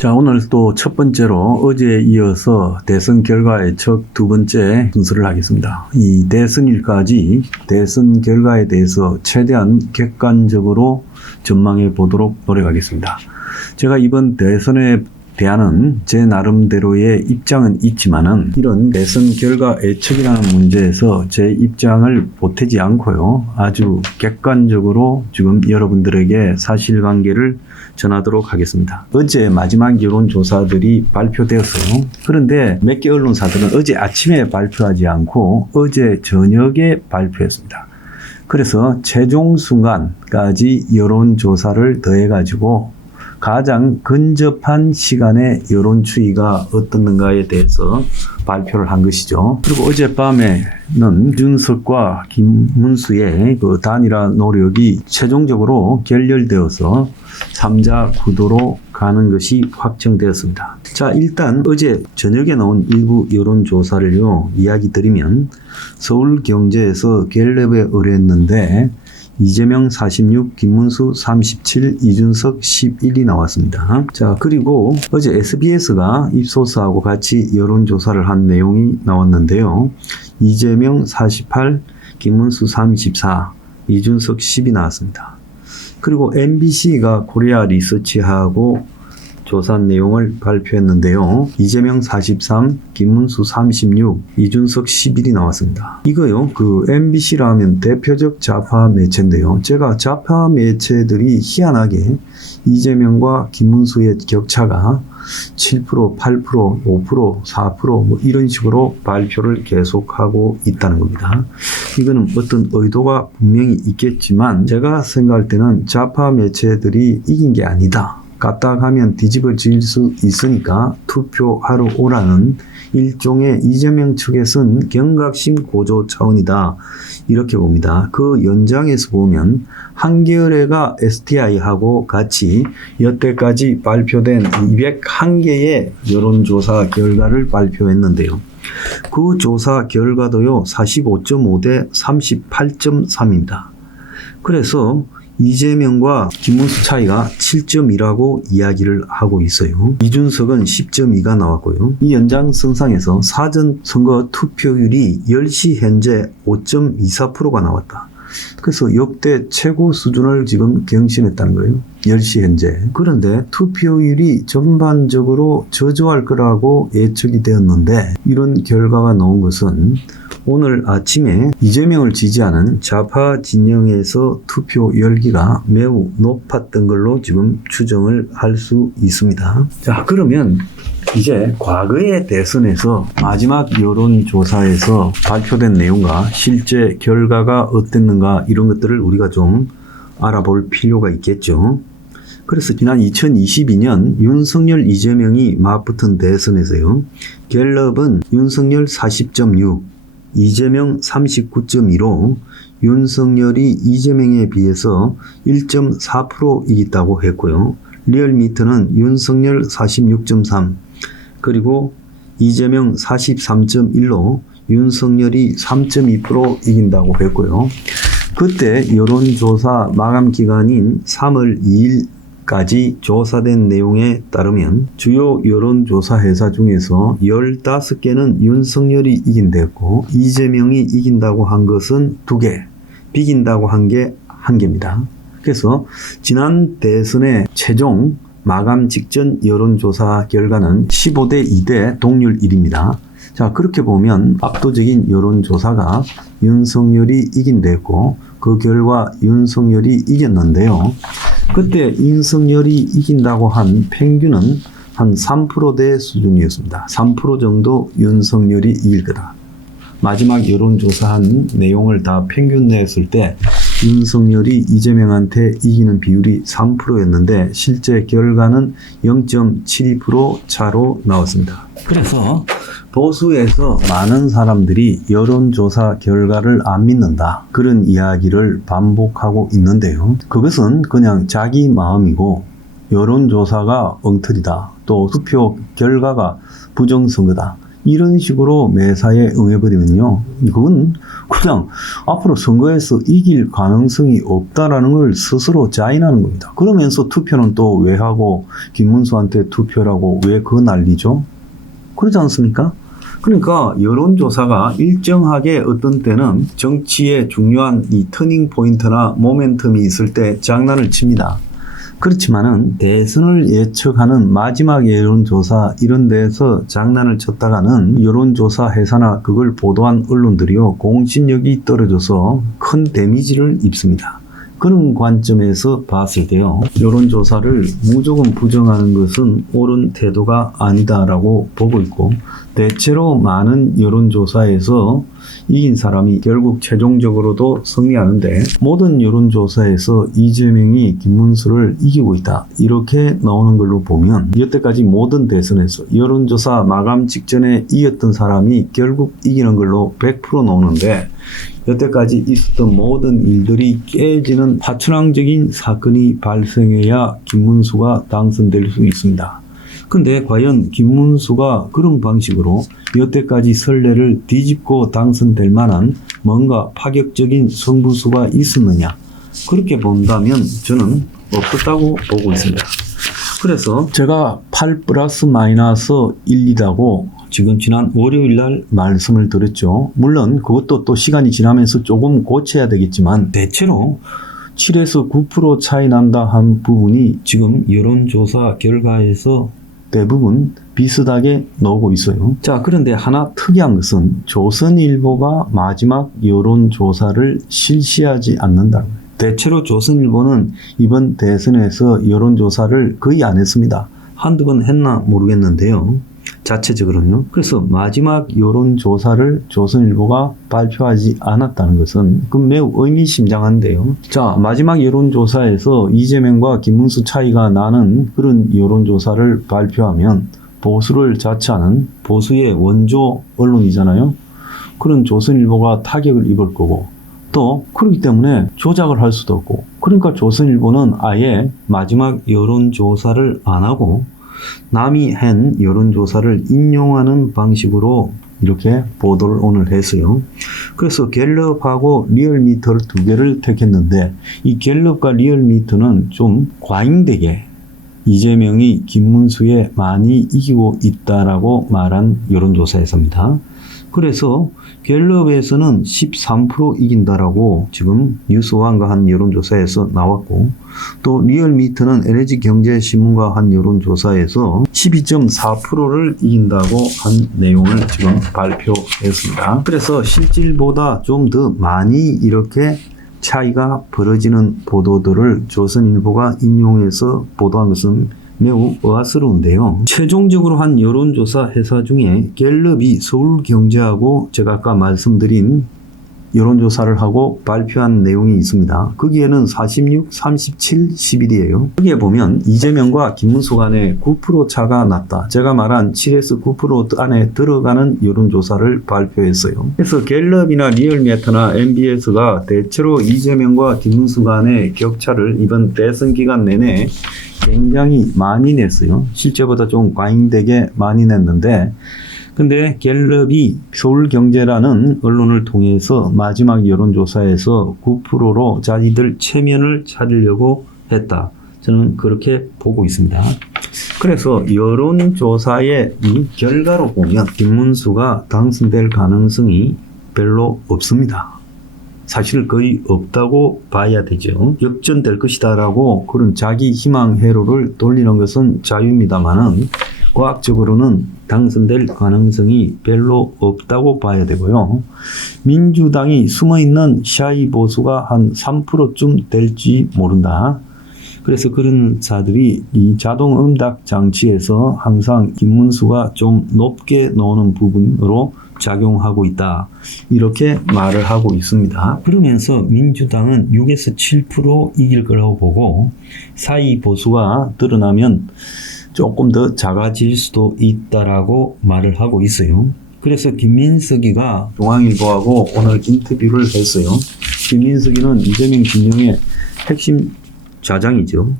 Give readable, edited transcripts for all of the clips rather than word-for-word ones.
자, 오늘 또 첫 번째로 어제에 이어서 대선 결과 예측 두 번째 순서를 하겠습니다. 이 대선일까지 대선 결과에 대해서 최대한 객관적으로 전망해 보도록 노력하겠습니다. 제가 이번 대선에 대한 제 나름대로의 입장은 있지만은 이런 대선 결과 예측이라는 문제에서 제 입장을 보태지 않고요. 아주 객관적으로 지금 여러분들에게 사실관계를 전하도록 하겠습니다. 어제 마지막 여론조사들이 발표되었어요. 그런데 몇 개 언론사들은 어제 아침에 발표하지 않고 어제 저녁에 발표했습니다. 그래서 최종 순간까지 여론조사를 더해가지고 가장 근접한 시간에 여론 추이가 어떻는가에 대해서 발표를 한 것이죠. 그리고 어젯밤에는 윤석과 김문수의 그 단일화 노력이 최종적으로 결렬되어서 3자 구도로 가는 것이 확정되었습니다. 자, 일단 어제 저녁에 나온 일부 여론조사를요, 이야기 드리면 서울경제에서 갤럽에 의뢰했는데 이재명 46, 김문수 37, 이준석 11이 나왔습니다. 자, 그리고 어제 SBS가 입소스하고 같이 여론조사를 한 내용이 나왔는데요. 이재명 48, 김문수 34, 이준석 10이 나왔습니다. 그리고 MBC가 코리아 리서치하고 조사한 내용을 발표했는데요. 이재명 43, 김문수 36, 이준석 11이 나왔습니다. 이거요, 그 MBC라 하면 대표적 좌파 매체인데요. 제가 좌파 매체들이 희한하게 이재명과 김문수의 격차가 7%, 8%, 5%, 4% 뭐 이런 식으로 발표를 계속하고 있다는 겁니다. 이거는 어떤 의도가 분명히 있겠지만 제가 생각할 때는 좌파 매체들이 이긴 게 아니다. 까딱하면 뒤집어질 수 있으니까 투표하러 오라는 일종의 이재명 측에서는 경각심 고조 차원이다. 이렇게 봅니다. 그 연장에서 보면 한겨레가 STI하고 같이 여태까지 발표된 201개의 여론조사 결과를 발표했는데요. 그 조사 결과도요, 45.5 대 38.3입니다. 그래서 이재명과 김문수 차이가 7.2라고 이야기를 하고 있어요. 이준석은 10.2가 나왔고요. 이 연장선상에서 사전선거 투표율이 10시 현재 5.24%가 나왔다. 그래서 역대 최고 수준을 지금 경신했다는 거예요. 10시 현재. 그런데 투표율이 전반적으로 저조할 거라고 예측이 되었는데 이런 결과가 나온 것은 오늘 아침에 이재명을 지지하는 좌파 진영에서 투표 열기가 매우 높았던 걸로 지금 추정을 할 수 있습니다. 자, 그러면 이제 과거의 대선에서 마지막 여론조사에서 발표된 내용과 실제 결과가 어땠는가 이런 것들을 우리가 좀 알아볼 필요가 있겠죠. 그래서 지난 2022년 윤석열, 이재명이 맞붙은 대선에서요. 갤럽은 윤석열 40.6, 이재명 39.2로 윤석열이 이재명에 비해서 1.4% 이겼다고 했고요. 리얼미터는 윤석열 46.3 그리고 이재명 43.1로 윤석열이 3.2% 이긴다고 했고요. 그때 여론조사 마감 기간인 3월 2일까지 조사된 내용에 따르면 주요 여론조사 회사 중에서 15개는 윤석열이 이긴다고 이재명이 이긴다고 한 것은 2개, 비긴다고 한 게 1개입니다. 그래서 지난 대선의 최종 마감 직전 여론조사 결과는 15대 2대 동률 1입니다. 자, 그렇게 보면 압도적인 여론조사가 윤석열이 이긴다고 그 결과 윤석열이 이겼는데요. 그때 윤석열이 이긴다고 한 평균은 한 3%대 수준이었습니다. 3% 정도 윤석열이 이길 거다. 마지막 여론조사한 내용을 다 평균 냈을 때 윤석열이 이재명한테 이기는 비율이 3%였는데 실제 결과는 0.72% 차로 나왔습니다. 그래서 보수에서 많은 사람들이 여론조사 결과를 안 믿는다. 그런 이야기를 반복하고 있는데요. 그것은 그냥 자기 마음이고 여론조사가 엉터리다. 또 투표 결과가 부정선거다. 이런 식으로 매사에 응해버리면요. 그건 그냥 앞으로 선거에서 이길 가능성이 없다라는 걸 스스로 자인하는 겁니다. 그러면서 투표는 또 왜 하고 김문수한테 투표라고 왜 그 난리죠? 그러지 않습니까? 그러니까 여론조사가 일정하게 어떤 때는 정치의 중요한 이 터닝 포인트나 모멘텀이 있을 때 장난을 칩니다. 그렇지만은 대선을 예측하는 마지막 여론조사 이런 데에서 장난을 쳤다가는 여론조사 회사나 그걸 보도한 언론들이요 공신력이 떨어져서 큰 데미지를 입습니다. 그런 관점에서 봤을 때요 여론조사를 무조건 부정하는 것은 옳은 태도가 아니다라고 보고 있고, 대체로 많은 여론조사에서 이긴 사람이 결국 최종적으로도 승리하는데, 모든 여론조사에서 이재명이 김문수를 이기고 있다 이렇게 나오는 걸로 보면 여태까지 모든 대선에서 여론조사 마감 직전에 이겼던 사람이 결국 이기는 걸로 100% 나오는데, 여태까지 있었던 모든 일들이 깨지는 파천왕적인 사건이 발생해야 김문수가 당선될 수 있습니다. 근데 과연 김문수가 그런 방식으로 여태까지 선례를 뒤집고 당선될 만한 뭔가 파격적인 승부수가 있었느냐? 그렇게 본다면 저는 없었다고 보고 있습니다. 그래서 제가 8+-1이라고 지금 지난 월요일 날 말씀을 드렸죠. 물론 그것도 또 시간이 지나면서 조금 고쳐야 되겠지만 대체로 7에서 9% 차이 난다 한 부분이 지금 여론조사 결과에서 대부분 비슷하게 나오고 있어요. 자, 그런데 하나 특이한 것은 조선일보가 마지막 여론조사를 실시하지 않는다. 대체로 조선일보는 이번 대선에서 여론조사를 거의 안 했습니다. 한두 번 했나 모르겠는데요. 자체적으로는요. 그래서 마지막 여론조사를 조선일보가 발표하지 않았다는 것은 그 매우 의미심장한데요. 자, 마지막 여론조사에서 이재명과 김문수 차이가 나는 그런 여론조사를 발표하면 보수를 자처하는 보수의 원조 언론이잖아요. 그런 조선일보가 타격을 입을 거고, 또 그렇기 때문에 조작을 할 수도 없고, 그러니까 조선일보는 아예 마지막 여론조사를 안 하고 남이 한 여론조사를 인용하는 방식으로 이렇게 보도를 오늘 했어요. 그래서 갤럽하고 리얼미터를 두 개를 택했는데, 이 갤럽과 리얼미터는 좀 과잉되게 이재명이 김문수에 많이 이기고 있다라고 말한 여론조사에서입니다. 그래서 갤럽에서는 13% 이긴다라고 지금 뉴스원과 한 여론조사에서 나왔고, 또 리얼미터는 NH경제신문과 한 여론조사에서 12.4%를 이긴다고 한 내용을 지금 발표했습니다. 그래서 실질보다 좀 더 많이 이렇게 차이가 벌어지는 보도들을 조선일보가 인용해서 보도한 것은 매우 의아스러운데요. 최종적으로 한 여론조사 회사 중에 갤럽이 서울경제하고 제가 아까 말씀드린 여론조사를 하고 발표한 내용이 있습니다. 거기에는 46, 37, 11이에요. 거기에 보면 이재명과 김문수 간에 9% 차가 났다. 제가 말한 7에서 9% 안에 들어가는 여론조사를 발표했어요. 그래서 갤럽이나 리얼미터나 MBS가 대체로 이재명과 김문수 간의 격차를 이번 대선 기간 내내 굉장히 많이 냈어요. 실제보다 좀 과잉되게 많이 냈는데, 근데 갤럽이 서울경제라는 언론을 통해서 마지막 여론조사에서 9%로 자기들 체면을 찾으려고 했다. 저는 그렇게 보고 있습니다. 그래서 여론조사의 이 결과로 보면 김문수가 당선될 가능성이 별로 없습니다. 사실 거의 없다고 봐야 되죠. 역전될 것이다라고 그런 자기 희망 회로를 돌리는 것은 자유입니다만은 과학적으로는 당선될 가능성이 별로 없다고 봐야 되고요. 민주당이 숨어있는 샤이 보수가 한 3%쯤 될지 모른다. 그래서 그런 자들이 이 자동 응답 장치에서 항상 김문수가 좀 높게 나오는 부분으로 작용하고 있다. 이렇게 말을 하고 있습니다. 그러면서 민주당은 6에서 7% 이길 거라고 보고, 사이 보수가 드러나면 조금 더 작아질 수도 있다라고 말을 하고 있어요. 그래서 김민석이가 중앙일보하고 오늘 인터뷰를 했어요. 김민석이는 이재명 진영의 핵심 좌장이죠.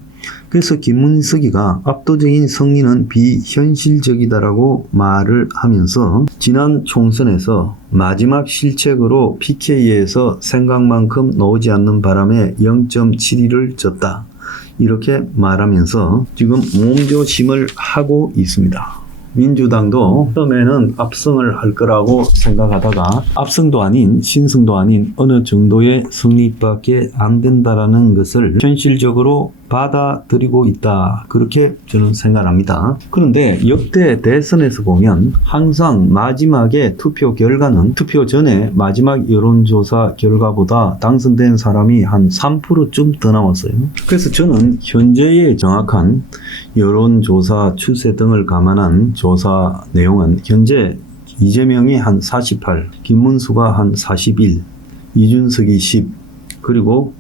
그래서 김문석이가 압도적인 승리는 비현실적이다라고 말을 하면서 지난 총선에서 마지막 실책으로 PK에서 생각만큼 나오지 않는 바람에 0.72를 졌다. 이렇게 말하면서 지금 몸조심을 하고 있습니다. 민주당도 처음에는 압승을 할 거라고 생각하다가 압승도 아닌 신승도 아닌 어느 정도의 승리밖에 안 된다라는 것을 현실적으로 받아들이고 있다. 그렇게 저는 생각합니다. 그런데 역대 대선에서 보면 항상 마지막에 투표 결과는 투표 전에 마지막 여론조사 결과보다 당선된 사람이 한 3%쯤 더 나왔어요. 그래서 저는 현재의 정확한 여론조사 추세 등을 감안한 조사 내용은 현재 이재명이 한 48, 김문수가 한 41, 이준석이 10, 그리고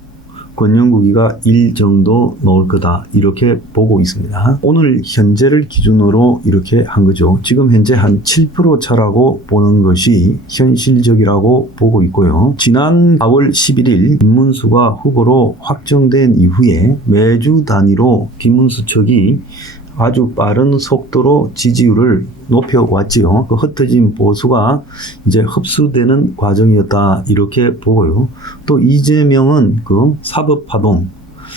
권영국이가 1 정도 나올 거다. 이렇게 보고 있습니다. 오늘 현재를 기준으로 이렇게 한 거죠. 지금 현재 한 7% 차라고 보는 것이 현실적이라고 보고 있고요. 지난 4월 11일 김문수가 후보로 확정된 이후에 매주 단위로 김문수 측이 아주 빠른 속도로 지지율을 높여왔지요. 그 흩어진 보수가 이제 흡수되는 과정이었다. 이렇게 보고요. 또 이재명은 그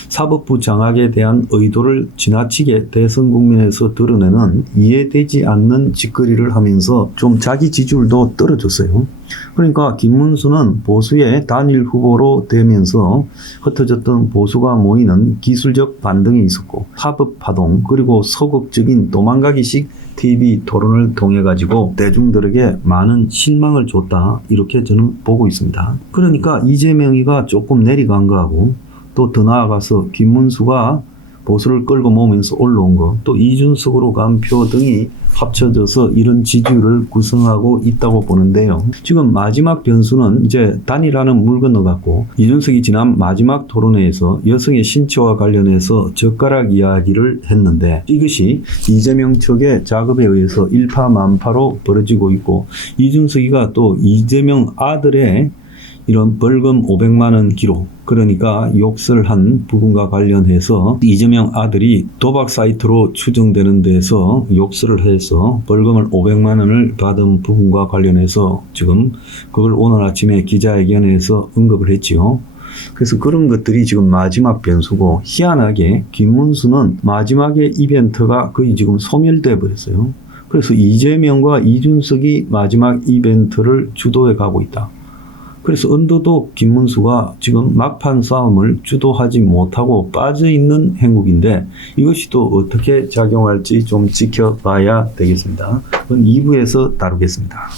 사법부 장악에 대한 의도를 지나치게 대선 국민에서 드러내는 이해되지 않는 짓거리를 하면서 좀 자기 지지율도 떨어졌어요. 그러니까 김문수는 보수의 단일 후보로 되면서 흩어졌던 보수가 모이는 기술적 반등이 있었고 사법파동 그리고 소극적인 도망가기식 TV 토론을 통해 가지고 대중들에게 많은 실망을 줬다. 이렇게 저는 보고 있습니다. 그러니까 이재명이가 조금 내려간 거하고 또 더 나아가서 김문수가 보수를 끌고 모으면서 올라온 거, 또 이준석으로 간 표 등이 합쳐져서 이런 지지율을 구성하고 있다고 보는데요. 지금 마지막 변수는 이제 단일화는 물 건너갔고 이준석이 지난 마지막 토론회에서 여성의 신체와 관련해서 젓가락 이야기를 했는데 이것이 이재명 측의 작업에 의해서 일파만파로 벌어지고 있고 이준석이가 또 이재명 아들의 이런 벌금 500만 원 기록, 그러니까 욕설한 부분과 관련해서 이재명 아들이 도박 사이트로 추정되는 데서 욕설을 해서 벌금을 500만 원을 받은 부분과 관련해서 지금 그걸 오늘 아침에 기자회견에서 언급을 했지요. 그래서 그런 것들이 지금 마지막 변수고 희한하게 김문수는 마지막에 이벤트가 거의 지금 소멸돼 버렸어요. 그래서 이재명과 이준석이 마지막 이벤트를 주도해 가고 있다. 그래서 언더독 김문수가 지금 막판 싸움을 주도하지 못하고 빠져있는 행국인데 이것이 또 어떻게 작용할지 좀 지켜봐야 되겠습니다. 그건 2부에서 다루겠습니다.